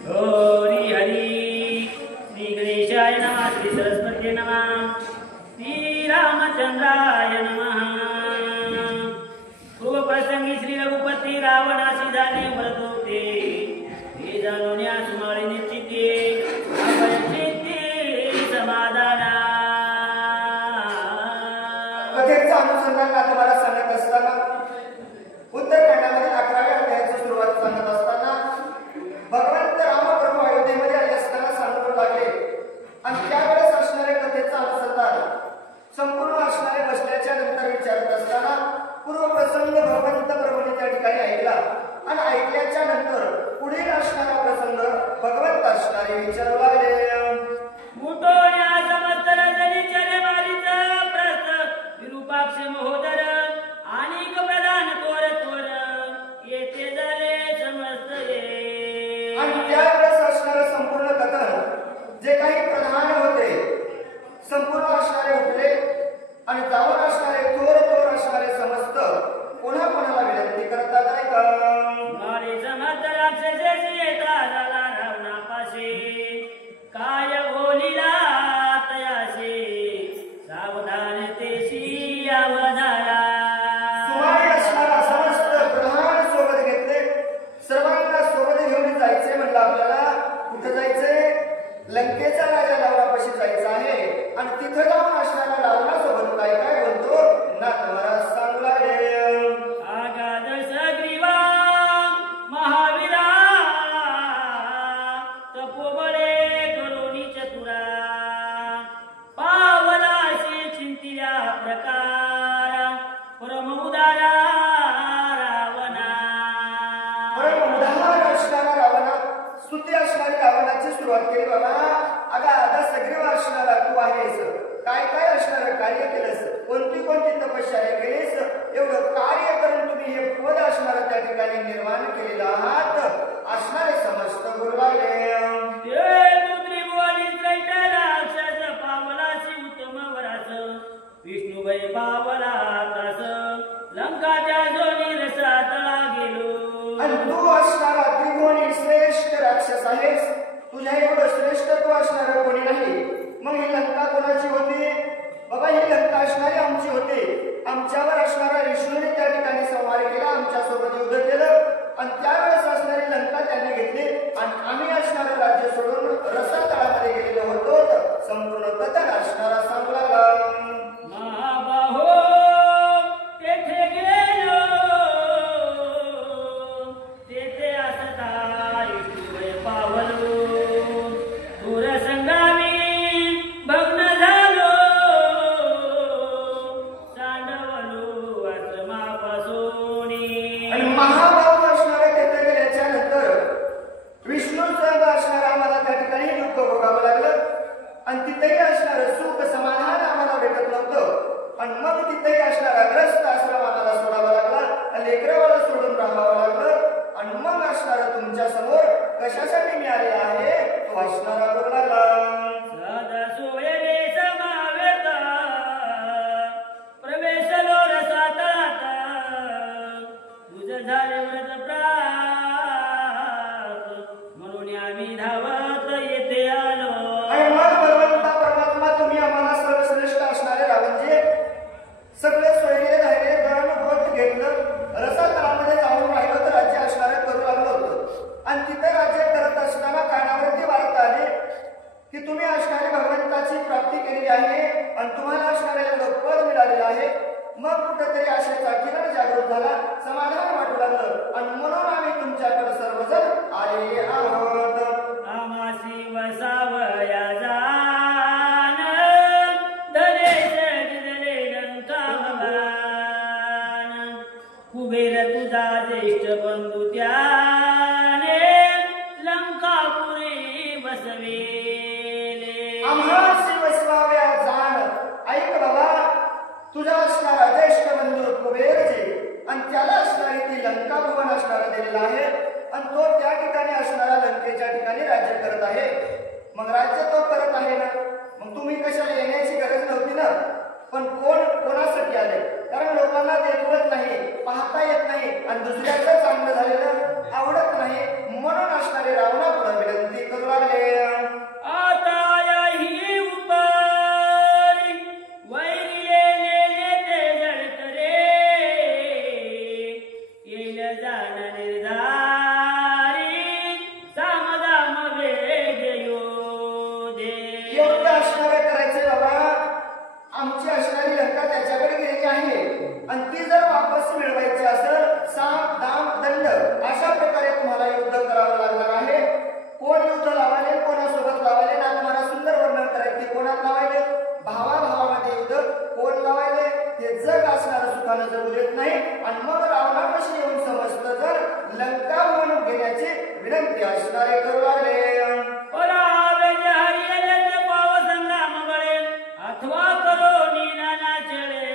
हरी हरी श्री गणेशाय नमः श्री सरस्वती नमः श्री रामचंद्राय नमः। पूर्व प्रसंगी श्री रघुपती रावणाशी झाले व्रत होते हे जाणण्यास माळे निश्चिते अपरिचिते समाधाना। कथेचं अनुसंधान आता मला सांगत असताना उत्तरखंडामध्ये 11व्या अध्यायाची सुरुवात सांगत असताना भगवंत रामप्रभू अयोध्येमध्ये आले असताना सांगू लागले आणि त्यावेळेस असणाऱ्या कथेचं अनुसंधान संपूर्ण असणारे बसल्याच्या नंतर विचारत असताना पूर्व प्रसंग भगवंत प्रभूने त्या ठिकाणी ऐकला आणि ऐकल्याच्या नंतर पुढील असणारा प्रसंग भगवंत असणारे विचारू लागले। विरूपाक्ष महोदर अनेक प्रधान तोर तोर येथे झाले समजले। आणि त्यावेळेस असणारे संपूर्ण कथन जे काही प्रधान होते संपूर्ण असणारे उठले आणि जाऊन असणारे तोर तोर असणारे समस्त पुन्हा कोणाला विनंती करतात मारे समर्थ राक्षसे येता झाला रावणापाशी काय बोलिला तयाशी सावधान तेशी अवधारा। सुमारे असणारा समस्त प्रधान सोबत घेतले सर्वांना सोबत घेऊन जायचे म्हणलं आपल्याला कुठे जायचंय लंकेच्या राजा रावणापाशी जायचं आहे आणि तिथं जाऊन असणारा रावणासोबत काय काय बोलतो ना तुम्हाला सांगू लागले। आगाद सग्रीवा महावीरा तपोबळे करुणी चतुरा पावलाशी चिंतिल्या प्रकार परम उदारा रावणा। परम उदार असणारा रावणा स्तुती असणारी रावणाची सुरुवात केली बाबा आता सग्रीव असणारा तू आहेस काय काय असणारं कार्य केलंस कोणती कोणती तपश्चर्या केलीस एवढं कार्य करून तुम्ही हे पद असणारं त्या ठिकाणी निर्माण केलेलं आहात असणारे समस्त बोलू लागले। पावलाची उत्तम वरास विष्णुबाई पावला तास लंकाच्या जोनी रसातला गेलो। आणि तू असणारा त्रिभुवनी श्रेष्ठ राक्षस आहेस तुझ्या एवढं श्रेष्ठ तू असणारं कोणी नाही मग ही लंका कोणाची होती बाबा ही लंका असणारी आमची होती आमच्यावर असणारा विष्णूने त्या ठिकाणी संहार केला आमच्या सोबत युद्ध केलं आणि त्यावेळेस असणारी लंका त्याने घेतली आणि आम्ही असणारं राज्य सोडून रसातळामध्ये गेलेलो होतो संपूर्ण कथन असणारा सांगू लागला। महाबाहो तेथे गेलो तेथे असता विष्णुबाई पावलो दूर संगामी भग्न झालो सांडवलो आश्रमापासून। आणि महाभाव असणारे तेथे गेल्याच्या नंतर विष्णूचं असणारं आम्हाला त्या ठिकाणी दुःख भोगावं लागलं आणि तिथेही असणारं सुख समाधान आम्हाला भेटत नव्हतं आणि मग तिथेही असणारा ग्रस्त आश्रम आम्हाला सोडावा लागला लेकरावाला सोडून राहावं लागलं आणि मग असणारं तुमच्या समोर कशासाठी मी आले आहे तो असणारा बघ लागला। सदा सोयरे समावेता प्रवेशलो रसातळात तुझ झाले व्रत प्रात म्हणून आम्ही धावत येथे आलो। आणि मग भगवंता परमात्मा तुम्ही आम्हाला सर्वश्रेष्ठ असणारे रावणजी सगळे सोयरे राहिले गण होत घेतलं रसातळामध्ये जाऊन राहिलो तर राज्य असणारे करू लागलो होतो आणि तिथे राज्य करत असताना कानावरती वार्ता आली की तुम्ही असणारी भगवंताची प्राप्ती केलेली आहे आणि तुम्हाला असणारे एवढं पद मिळालेलं आहे। मग कुठेतरी आशेचा किरण जागृत झाला समाधान वाटू लागलं आणि म्हणून आम्ही तुमच्याकडे सर्वजण आलेले आहोत। आमासी वसावया जान धनेश गिरले लंका भगवान कुबेर तुझा ज्येष्ठ बंधू त्याने लंकापुरी बसवेले। आम्हासी वसवाव्या जाण ऐक बाबा तुझा असणारा ज्येष्ठ बंधू कुबेरजी आणि त्याला असणारी ती लंका भुवन असणारा दिलेला आहे आणि तो त्या ठिकाणी असणारा लंकेच्या ठिकाणी राज्य करत आहे। मग राज्य तो करत आहे ना मग तुम्ही कशाला येण्याची गरज नव्हती ना पण कोण कोणासाठी आले कारण लोकांना देखवत नाही पाहता येत नाही आणि दुसऱ्याचं चांगलं झालेलं आवडत नाही म्हणून असणारे रावणापुढे विनंती असणारे करू लागले. अथवा करो नीना चले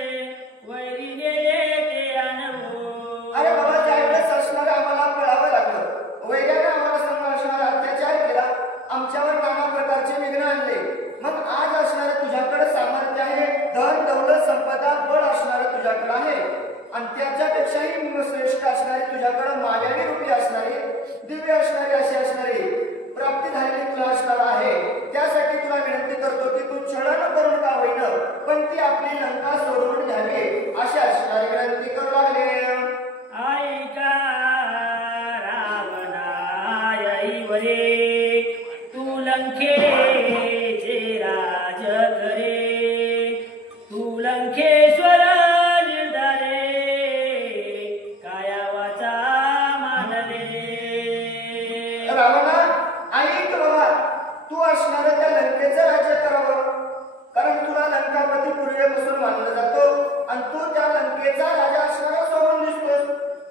वैरी गेले ते अनुभव. अरे बाबा, ज्यावेळेस असणारे आम्हाला पळावं लागलं, वैर्याने आम्हाला समोर असणारा अत्याचार केला, आमच्यावर नाना प्रकारचे विघ्न आणले, मग आज असणारे तुझ्याकडे सामर्थ्य आहे, धन दौलत संपदा बळ असणारे तुझ्याकडे आहे, आणि त्याच्यापेक्षाही श्रेष्ठ असणारी तुझ्याकडे मायावी रूपी असणारी दिव्य असणारी अशी असणारी प्राप्ती झालेली तुला असणार आहे. त्यासाठी तुला विनंती करतो की तू छळण करून का होईन, पण ती आपली लंका सोडून घ्यावी अशी असणारी विनंती करू लागले. ऐका रावणायवरे तू लंकेचे राज करे, तू लंकेश्वर निर्धारे काया वाचा मानले. रावणा, ऐक बाबा, तू असणार त्या लंकेचं राज्य करावं, कारण तुला लंकापती पूर्वीपासून मानलं जातो, आणि तू त्या लंकेचा राजा असणारा सोडून दिसतोस.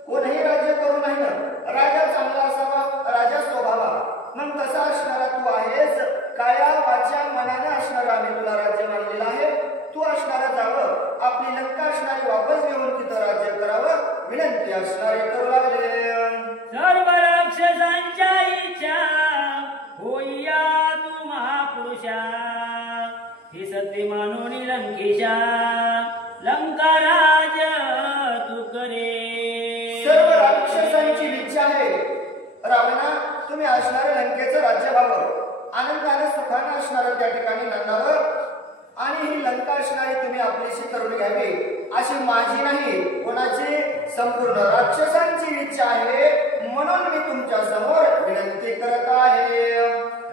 कोणीही राज्य करू नाही ना, राजा चांगला असावा, राजा स्वभावा, मग तसा असणारा तू आहेस. काया वाचा मनाने असणारा आम्ही तुला राज्य मानलेलं आहे. तू असणारा जावं, आपली लंका असणारी वापस घेऊन तिथं राज्य करावं विनंती असणारे करू लागले. सर्व राक्षसांच्या इच्छा होईया तू महापुरुषा, हे सत्य मानून लंकेशा लंका राज तू करे. सर्व राक्षसांची इच्छा आहे रावणा, तुम्ही असणारे लंकेचं राज्य व्हावं, आनंदाने सुखाने असणारं त्या ठिकाणी नंदावं, आणि ही लंका असणारी तुम्ही आपलीशी करून घ्यावी अशी माझी नाही, कोणाची, संपूर्ण राक्षसांची इच्छा आहे, म्हणून मी तुमच्या समोर विनंती करत आहे.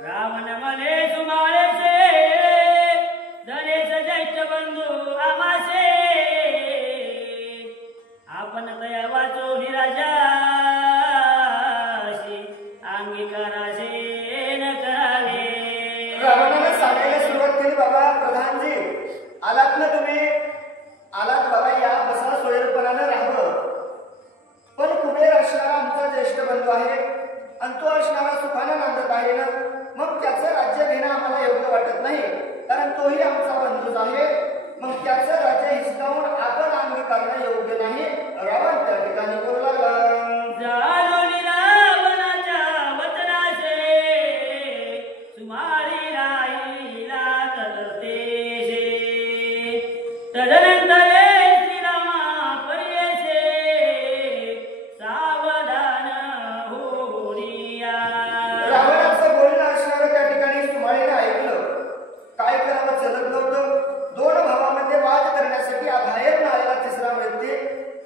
रावण मले सुमाळेचे धनेच ज्येष्ठ बंधू आमासे, आपण दया वाचो निराजाशी अंगीकाराशे न करावे. रावणाने सांगायला सुरुवात केली. बाबा प्रधानजी, आलात ना तुम्ही, आलात बाबा, या बसा, सोयीपणानं राहावं, पण कुबेर असणारा आमचा ज्येष्ठ बंधू आहे, आणि तो असणारा सुखाने नांदत आहे ना, मग त्याचं राज्य घेणं आम्हाला योग्य वाटत नाही, कारण तोही आमचा बंधूच आहे, मग त्याचं राज्य हिसकावून आपण अंगीकारणं योग्य नाही. रावण त्या ठिकाणी बोलू लागला. जालोनी रावणाच्या वचनाचे सुमारी राहिला तदतेशे, तदनंतरे श्रीरामा पर्येसे सावधान होनिया. रावणाचं बोलणं असणारं त्या ठिकाणी सुमाळीनं ऐकलं. काय करावं चलत नव्हतं. दोन भावामध्ये वाद करण्यासाठी बाहेर आलेला तिसरा व्यक्ती,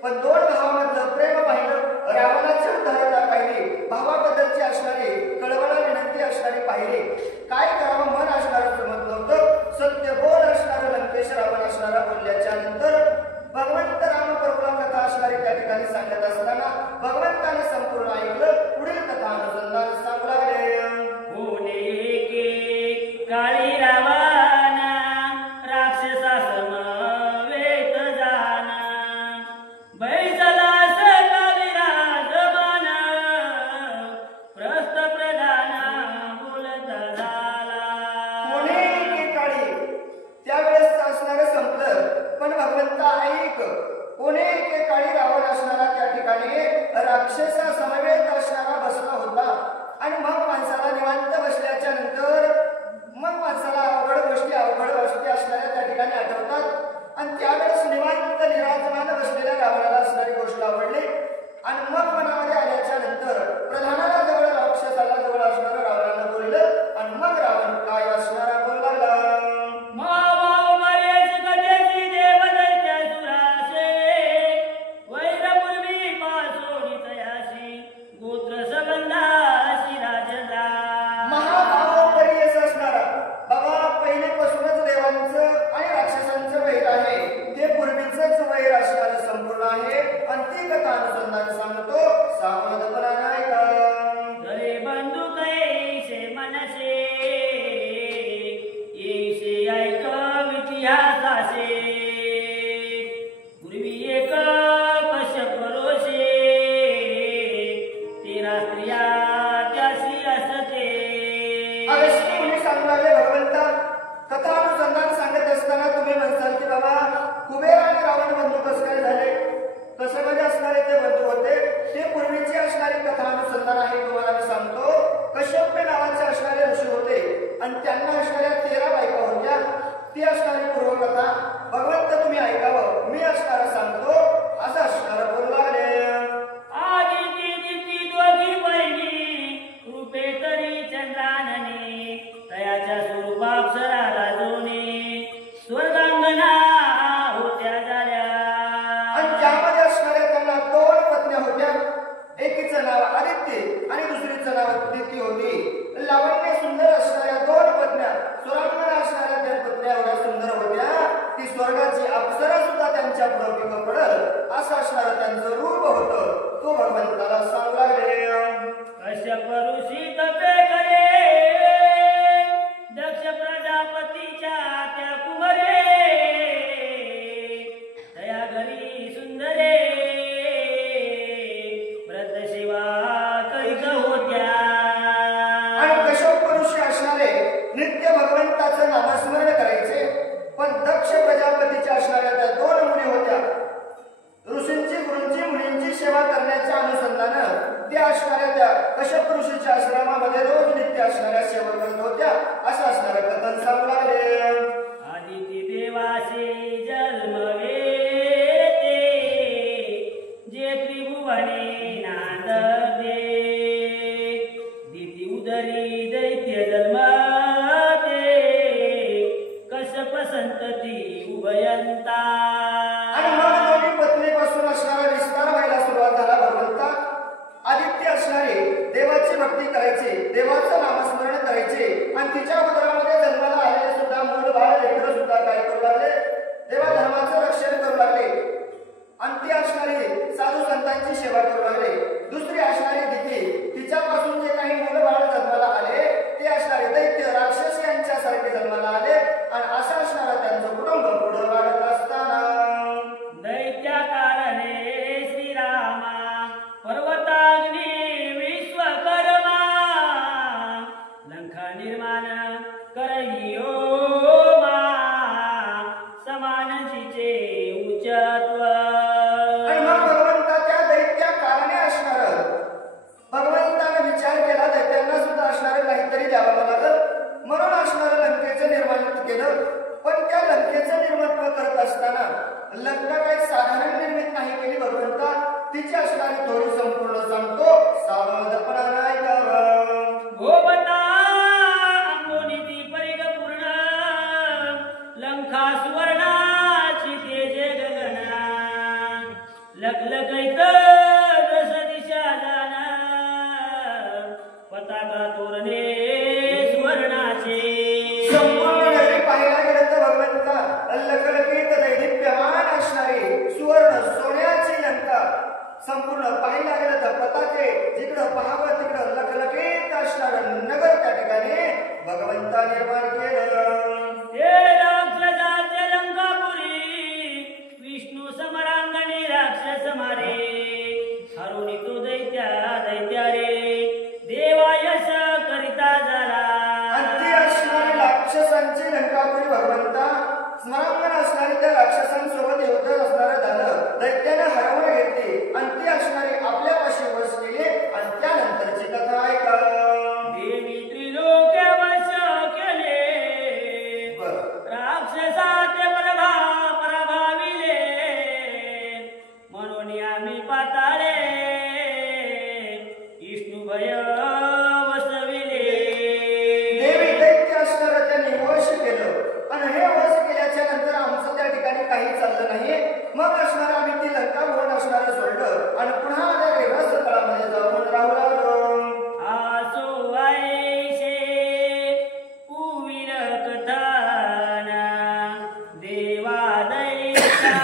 पण दोन भावामधलं प्रेम पाहिलं, रावणाची उदाहरणता पाहिली, भावाबद्दलची असणारी कळवळा विनंती असणारी पाहिली. काय करावं मन असणारं जमत नव्हतं. सत्य बोल असणारं लंकेश रावण असणारा बोलल्याच्या नंतर भगवंत राम करुणा कथा असणारी त्या ठिकाणी सांगत असताना भगवंताने संपूर्ण ऐकलं. पुढील कथा अनुसंधान सांगू लागले. होणे के काळी रावणा राक्षसा समवेत जाना, बैसला सका विराजमान प्रस्थ प्रधाना बोलत झाला. कोणी एकेकाळी त्यावेळेस असणारं संपलं, पण भगवंता ऐक, कोणी एकेकाळी रावण असणारा त्या ठिकाणी राक्षसा समवेत असणारा बसला होता, आणि मग माणसाला निवांत बसल्याच्या नंतर मग माणसाला अवघड गोष्टी असणाऱ्या त्या ठिकाणी आठवतात, आणि त्यावेळेस निवांत निराजमान बसलेल्या रावणाला असणारी गोष्ट आवडली, आणि मग मनामध्ये आल्याच्या नंतर प्रधानाला जवळ राक्षसाला जवळ असणारं रावणाला बोललं, आणि मग रावण काय असणारा बोलू लागला. मावाव मरेश कधेची देव दैत्या सुरासे, वैरपूर्वी पासोडी तयाशी गोत्र संबंधाशी राजला. महाभाव परियस असणारा बाबा, पहिलेपासूनच देवांचं आणि राक्षसांचं वैर आहे, ते पूर्वीच वैर असणारं संपूर्ण आहे, आणि ती कथा अनुसंधान सांगतो. सावधपणाने ऐका. धरे बंधू कैसे मनसे येसे ऐक इतिहासासे, पूर्वी एक कश्यप ऋषी, तेरा स्त्रिया त्या अनुसंधान सांगत असताना तुम्ही म्हणसाल की बाबा कुबेर आणि रावण बंधू कसं काय झाले, कशामध्ये असणारे ते बंधू होते, ते पूर्वीची असणारी कथा अनुसंधान आहे. तुम्हाला मी सांगतो, कश्यप नावाचे असणारे ऋषी होते आणि त्यांना असणाऱ्या 13 बायका होत्या. ती असणारी पूर्वकथा भगवंत तुम्ही ऐकावं, मी असणारा सांगतो. असं असणारं बोलू लागले. आदिती दिती दोघी बहिणी रूपे तरी चंद्रानने तयाच्या स्वरूपाप्सरा लाजोने स्वर्गांगना होत्या झाल्या. आणि त्यामध्ये असणाऱ्या त्यांना 2 पत्न्या होत्या. एकीचं नाव आदित्य आणि दुसरीचं नाव दिती होती. लावण्य सुंदर असणाऱ्या 2 पत्न्या, स्वर्गांगना असणाऱ्या त्या पत्न्या एवढ्या सुंदर होत्या की स्वर्गाची अप्सरा सुद्धा त्यांच्या पुढे फिकं पडल असं असणारं त्यांचं रूप होतं. तो भगवंताला सांगू लागले. कश्यप ऋषी तपे करे दक्ष प्रजापतीच्या त्या कुमारे तया घरी सुंदरे व्रत सेवा करीत होत्या. आणि कश्यप ऋषी असणारे नित्य भगवंताचं नामस्मरण करायचे. पण दक्ष प्रजापतीच्या असणाऱ्या त्या 2 मुली होत्या. ऋषींची गुरूंची मुलींची सेवा करण्याच्या अनुषंगानं त्या असणाऱ्या त्या कश्यप ऋषीच्या आश्रमामध्ये रोज नित्य असणाऱ्या सेवा करत होत्या. असं असणारं कथन सांगू लागले. आदिती देवासे जन्मवे जे त्रिभुवने नांदते दिती उदरी दैत्य जन्मते कश्यप संतती उभयंता. आणि मग दोन्ही पत्नीपासून असणारा विस्तार व्हायला सुरुवात झाला. भगवंता आदित्य असणारे देवाची भक्ती करायचे, देवाचं नामस्मरण करायचे आणि तिच्या उदरामध्ये जन्माला आलेले सुद्धा मूल बाळ लेकरं सुद्धा काय करू लागले, देवा धर्माचं रक्षण करू लागले आणि ती असणारी साधू संतांची सेवा करू लागले. दुसरी असणारी दिती, तिच्यापासून जे काही मूल बाळ जन्माला आले ते असणारे दैत्य राक्षस यांच्यासारखे जन्माला आले आणि असं असणारा त्यांचं कुटुंब पुढे वाढत असताना दैत्या कारणे श्रीरामा पर्वताग्नी विश्वकर्मा लंका निर्माण करहियो मा समानशीचे उच्चत्व. आणि मग भगवंताच्या दैत्या कारणे असणार भगवंताने विचार केला दैत्यांना सुद्धा असणारं काहीतरी द्यावं लागलं म्हणून असणारं लंकेचं निर्माण केलं. पण त्या लंकेचं निर्मित्व करत असताना लंका काही साधारण निर्मित नाही केली. भगवंता तिची असणारी थोडी संपूर्ण सांगतो. सावधपणाने ऐकावं. गोपता अंगोनिती परिपूर्ण लंका सुवर्णाची तेजे गगना लखलखैत जस दिशा जाना पताका तोरणे सुवर्णाचे. संपूर्ण नगरी पाहायला गेलं तर भगवंता लखलखीत दैदिप्यमान असणारी सुवर्ण सोन्याची लंका. संपूर्ण पाहायला गेलं तर पताके जिकडं पाहावं तिकडं लखलखीत असणारं नगर त्या ठिकाणी भगवंता निर्माण केलं. हे राक्षसाचे लंकापुरी विष्णू समरांगणी राक्षस मारे हरुणी तो दैत्या रे देवा यश करिता झाला. आणि ती असणारी राक्षसांची लंकापुरी भगवंता स्मरांगण असणारी त्या राक्षसांसोबत युद्ध असणारं झालं. दैत्याने हरवून घेतली आणि ती असणारी आपल्यापाशी वश केली आणि त्यानंतरची कथा ऐका. देवी त्रिलोक्या वश केले राक्षसाचे प्रभाविले म्हणून आम्ही पाताळे विष्णू भय वसविले. देवी दैत्य असणारं त्यांनी वश केलं आणि हे वश केल्याच्या नंतर आमचं त्या ठिकाणी काही चाललं नाही. मग असणारं आम्ही ती लंका भवन असणारं सोडलं आणि पुन्हा त्या वेगळ्या स्थळामध्ये जाऊन राहू लागलो. आसो आयशे कुवीर कथाना देवा दैत्या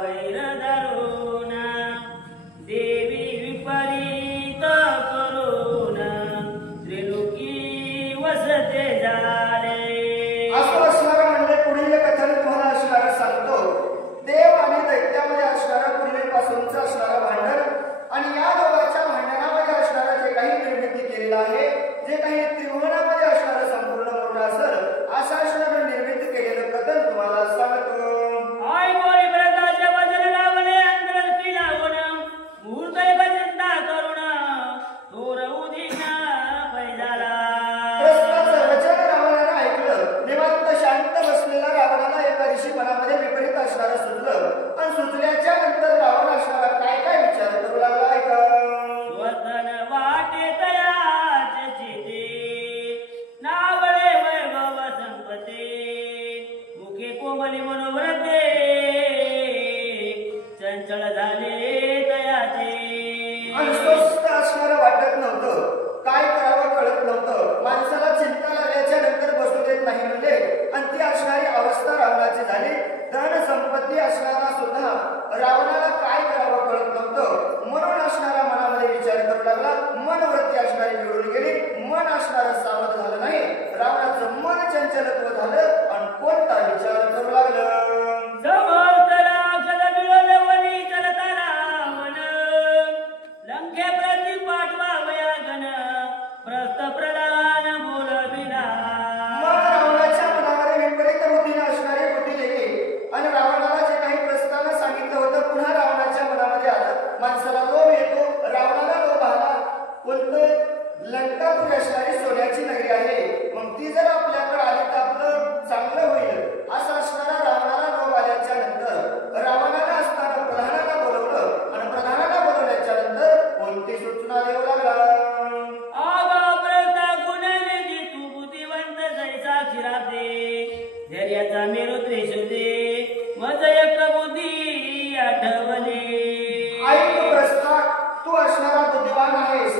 वैर धरुना देवी विपरीत करुण त्रिलोकी वसते झाले. असं असणारं म्हणजे पुढील कथन तुम्हाला असणारं सांगतो. देव आणि दैत्यामध्ये असणारं पूर्वीपासूनचं असणारं भांडण आणि या दोघांच्या भांडणामध्ये असणारं जे काही निर्मिती केलेलं आहे, जे काही त्रिभुवनामध्ये असणारं संपूर्ण मोठं असेल असं असणारं निर्मिती बोलतं लंकापुरी असणारी सोन्याची नगरी आहे. मग ती जर आपल्याकडे आली तर आपलं चांगलं होईल असं असणारा रावणाला लोभ आल्याच्या नंतर रावणाला असताना प्रधानाला बोलवलं आणि प्रधानाला बोलवल्याच्या नंतर कोणती सूचना देऊ लागला. धैर्याचा मेरू त्रिशुदे मजय प्रबुद्धी आठवले. ऐक प्रस्ताव, तू असणारा बुद्धिवान आहेस,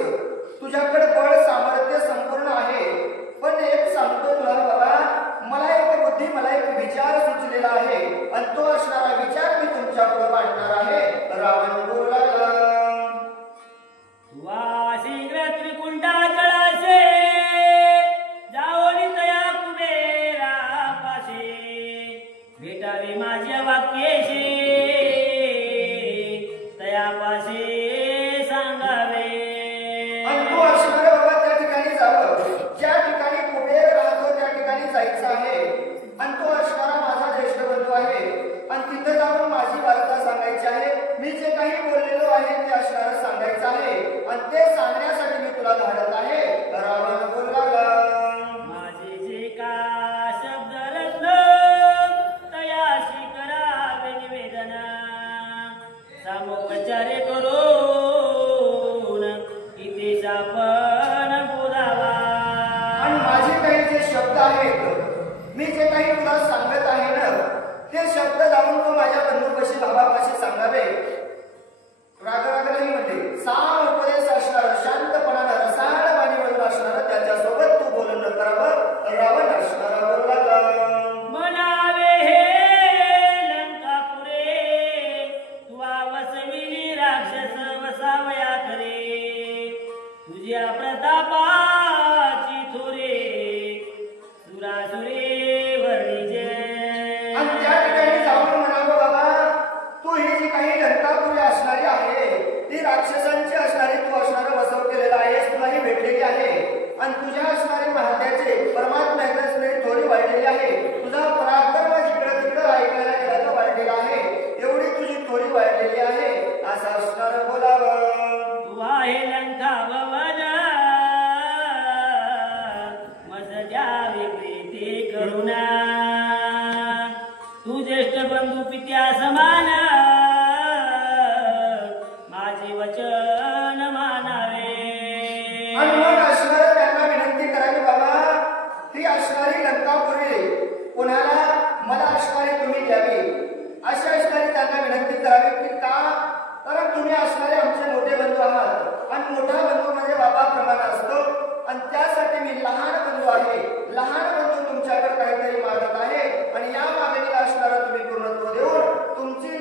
तुझ्याकडे बळ सामर्थ्य संपूर्ण आहे. पण एक सांगतो तुला बाबा, मला एक बुद्धी, मला एक विचार सुचलेला आहे आणि तो असणारा विचार मी तुमच्या पुढे मांडणार आहे. रावण बोलू लागला. शीघ्र त्रिकुंडा जळासे जाओनी तया कुबेरा पाशे भेटावे माझ्या वाक्येशे तया पाशे सांगावे. आणि तू असणारा बाबा त्या ठिकाणी जावं, ज्या ठिकाणी कुबेर राहतो त्या ठिकाणी जायचं आहे. आणि तो असणारा माझा ज्येष्ठ बंधू आहे आणि तिथं जाऊन माझी वार्ता सांगायची आहे. मी जे काही बोललेलो आहे ते असणारं सांगायचं आहे आणि ते सांगण्यासाठी मी तुला धाडत आहे. रावण बोलू लागला. माझे जे का शब्द रत्न तयाशी करावे निवेदन सामोपचारे करून इथे सापण बोलावा. आणि माझे काही जे शब्द आहेत, मी जे काही तुला सांगत आहे ना, ते शब्द जाऊन तू माझ्या बंधूपाशी भावापाशी सांगावे. राग नाही म्हणते, साम उपदेश असणार, शांतपणानं रसाळ वाणी म्हणून असणार, त्याच्यासोबत तू बोलणं करावं. रावण असणारा बोलू लागला. म्हणावे हे लंकापुरे तुवा वसविली राक्षस वसावया करे तुझ्या प्रतापाची थोरे सुरासुरे वर्णिजे. आणि त्या ठिकाणी जाऊन म्हणावं बाबा, तू ही जी काही लंकापुरी असणारी आहे ती राक्षसांची असणारी तू असणारं वसव केलेला आहेस, तुला ही भेटलेली आहे. आणि तुझ्या असणारी महात्याचे परमात्मा एकच वेळी थोडी वाढलेली आहे. तुझा पराक्रम जिकडं तिकडं ऐकायला गेला वाढलेला आहे. एवढी तुझी थोडी वाढलेली आहे असं असणारं बोलावं. तू आहे लंका भवन मज द्यावे प्रीती करुणा तू ज्येष्ठ बंधू पित्या समान माझे वचन मानावे. आणि मग असणारं त्यांना विनंती करावी बाबा, ती असणारी लंकापुरी कोणाला मला असणारी तुम्ही द्यावी अशी असणारी त्यांना विनंती करावी. की का? कारण तुम्ही असणारे आमचे मोठे बंधू आहात आणि मोठा बंधू म्हणजे बाबाप्रमाणे असतो. आणि त्यासाठी मी लहान बंधू आहे. लहान बंधू तुमच्याकडे काहीतरी मागत आहे आणि या मागणीला असणारा तुम्ही पूर्णत्व देऊन तुमची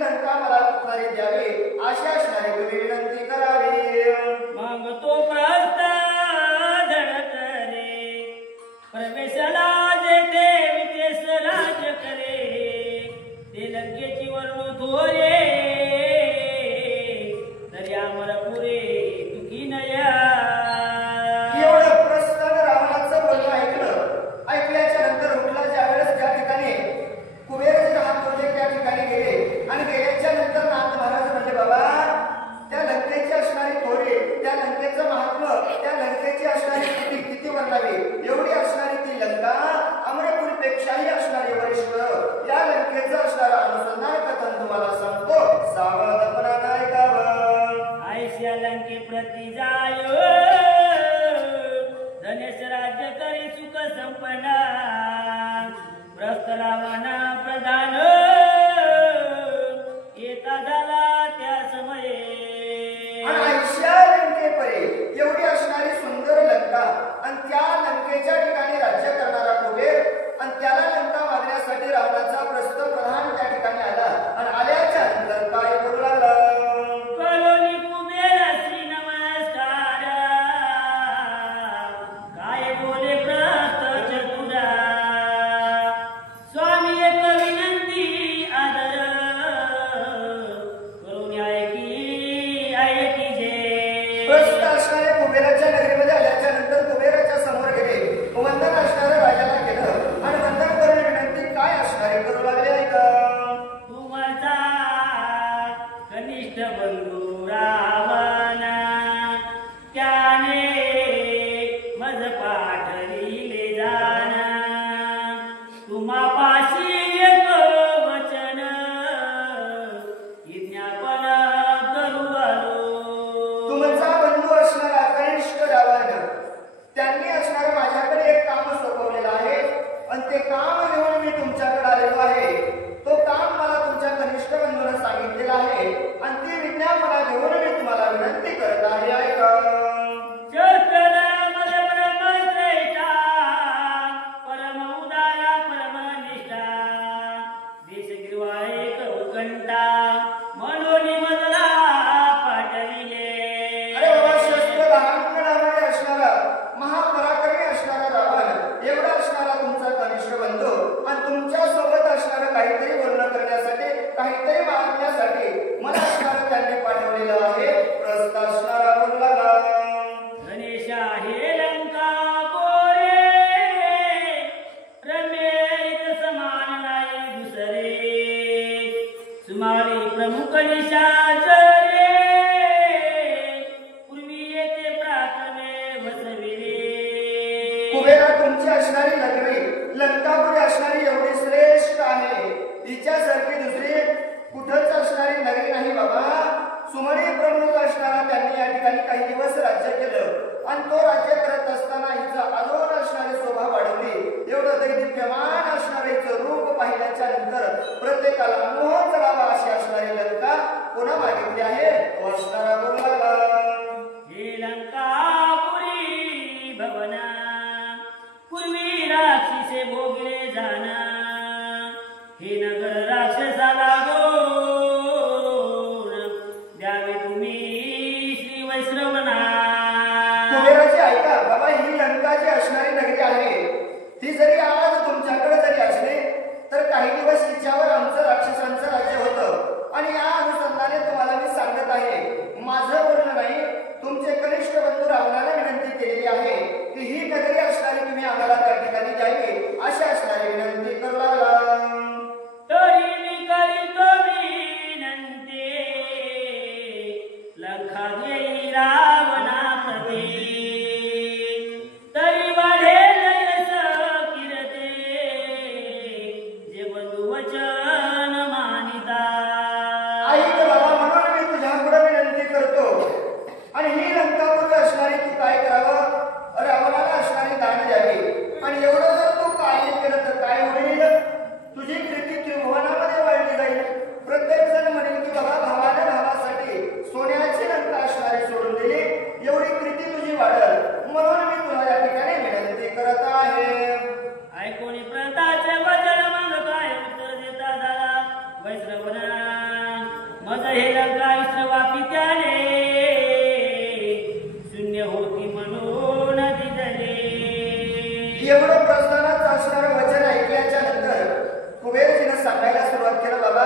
पत्र पाठविले जाना तुम्हा पाशी एक वचन विज्ञापन करू आलो. तुमचा बंधू असणारा कनिष्ठ रावण त्यांनी असणारं माझ्याकडे एक काम सोपवलेलं आहे आणि ते काम घेऊन मी तुमच्याकडे आलेलो आहे. तो काम मला तुमच्या कनिष्ठ बंधूने सांगितलेला आहे आणि ती विज्ञापना घेऊन मी तुम्हाला विनंती करत आहे. ऐका. परम उदारा परम निष्ठा देश गिरवाळे कंटा मनोनी मजला पाठविले. अरे बाबा, शस्त्र लहानपणामध्ये असणारा महापराक्रमी असणारा रावण एवढा असणारा तुमचा कनिष्ठ बंधू आणि तुमच्या सोबत असणारं काहीतरी बोलणं करण्यासाठी काहीतरी मागण्यासाठी मला असणारं त्यांनी पाठवलेलं आहे. प्रस्ताव असणारा बोलला गणेश आहे लंका बोरे रमेश समान नाही दुसरे सुमारी प्रमुख निशाचरे पूर्वी येथे प्रार्थने बसविले. कुबेरा, तुमची असणारी नगरी लंकापुरी असणारी एवढी श्रेष्ठ आहे. तिच्यासारखी दुसरी कुठंच असणारी नगरी नाही बाबा. सुमरी प्रमुख असणारा त्यांनी या ठिकाणी काही दिवस राज्य केलं आणि तो राज्य करत असताना हिचं अधोर असणारी शोभा वाढवली. एवढं दैदिप्यमान असणारे हिचं रूप पाहिल्याच्या नंतर प्रत्येकाला मोह चढावा अशी असणारी लंका पुन्हा मागितली आहे. तो असणारा बोलला हे लंकापुरी भवना पूर्वी राक्षसे भोगले जाना हे नगर राक्षसाला गोड द्यावे तुम्ही श्री वैश्रवणा. कुबेराजी, ऐका बाबा, ही लंका जी असणारी नगरी आहे ती जरी आज तुमच्याकडे जरी असली तर काही दिवस हिच्यावर आमचं राक्षसांचं राज्य होतं आणि या अनुषंगाने तुम्हाला मी सांगत आहे. माझं बोलणं नाही, तुमचे कनिष्ठ बंधू रावणाला विनंती केलेली आहे की ही नगरी असणारी तुम्ही आम्हाला त्या ठिकाणी द्यावी अशी असणारी विनंती करू लागला. तरी मी करीतो विनंती लंका देई रावणाप्रती तरी वाढेल यश कीर्ती जे बंधू वचन मानिता. ऐक बाबा, म्हणून मी तुझ्या पुढे विनंती करतो आणि ही लंकापूर्वी असणारी तू काय करावं, रावणाला असणारी दान द्यावी आणि एवढं जर तू कार्य केलं तर काय होईल, तुझी कीर्ती त्रिभुवनामध्ये वाढली जाईल. प्रत्येक जण म्हणेल की बाबा भावाने भावासाठी सोन्याची लंका असणारी सोडून दिली, एवढी कीर्ती तुझी वाढेल. म्हणून मी तुला या ठिकाणी विनंती करत आहे. ऐकून प्रताचे वचन मग काय उत्तर देता झाला वैश्रवणा. मज हे लंका वापी त्याने शून्य होती म्हणून दिसले. एवढं प्रस्थानात असणारं वचन ऐकल्याच्या नंतर कुबेरजीनं सांगायला सुरुवात केलं, बाबा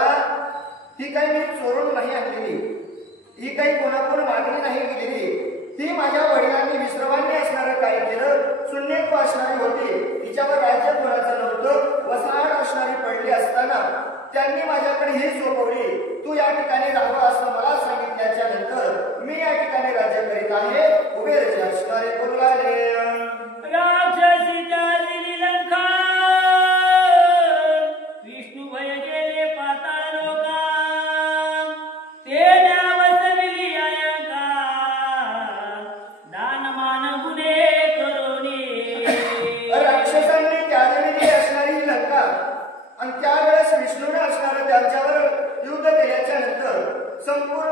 ही काही मी चोरून नाही आणलेली, ही काही कोणाकडून मागणी नाही केलेली, ती माझ्या वडिलांनी विश्रवांनी असणारं काय केलं, शून्यत्व असणारी होती, तिच्यावर राज्य कोणाचं नव्हतं, वसाहत असणारी पडली असताना त्यांनी माझ्याकडे ही सोपवली. तू या ठिकाणी राहावं असं मला सांगितल्याच्या नंतर मी या ठिकाणी राज्य करीत आहे. कुबेरजी असणारे बोलले राक्षसी त्याली लंका विष्णू भय गेले पाताळ लोका ते वसविली अयंका दानमान गुन्हे करोनी. राक्षसांनी त्याजलेली असणारी ही लंका आणि त्यावेळेस विष्णूने असणारं त्यांच्यावर युद्ध केल्याच्या नंतर संपूर्ण